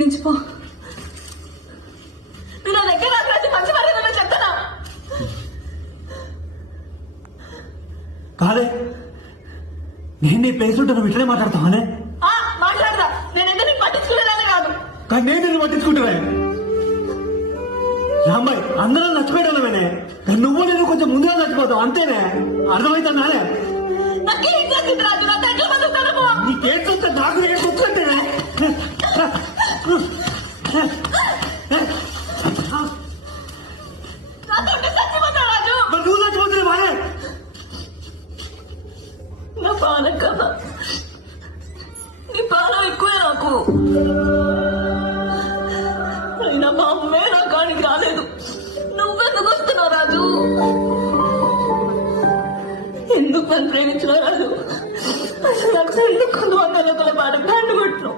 నిలిచిపో. నువ్వు నా దగ్గర రాసి మంచి మార్గంలో చెప్తానా? కాదే, నేను నీ ప్లేస్ ఉంటే నువ్వు ఇట్లనే మాట్లాడతావానే? మాట్లాడదా? నేనైతే నీకు పట్టించుకునేదాన్ని కాదు. కానీ నేను నిన్ను పట్టించుకుంటావే. రామ్మాయి, అందరం నచ్చిపోయడమేనే, కానీ నువ్వు నేను కొంచెం ముందుగా నచ్చిపోతావు అంతేనే. అర్థమవుతుందానే? నాకేం చేసింది రాజు? నా దగ్గర బతుకుతాను. నీకేం చూస్తే నాకు ఏం చూస్తుంటేనే. నాతో చచ్చిపోతా రాజు. మరి నువ్వు చచ్చిపోతుంది బానే. నా పానం కదా, నీ పానం ఎక్కువే నాకు. అయినా మా అమ్మే నా కాడికి రాలేదు. నువ్వెందుకు వస్తున్నావు రాజు? ఎందుకు నన్ను ప్రేమించిన రాజు? అసలు నాకు ఎందుకు 100 పాట బ్యాండ్ కొట్టినావు?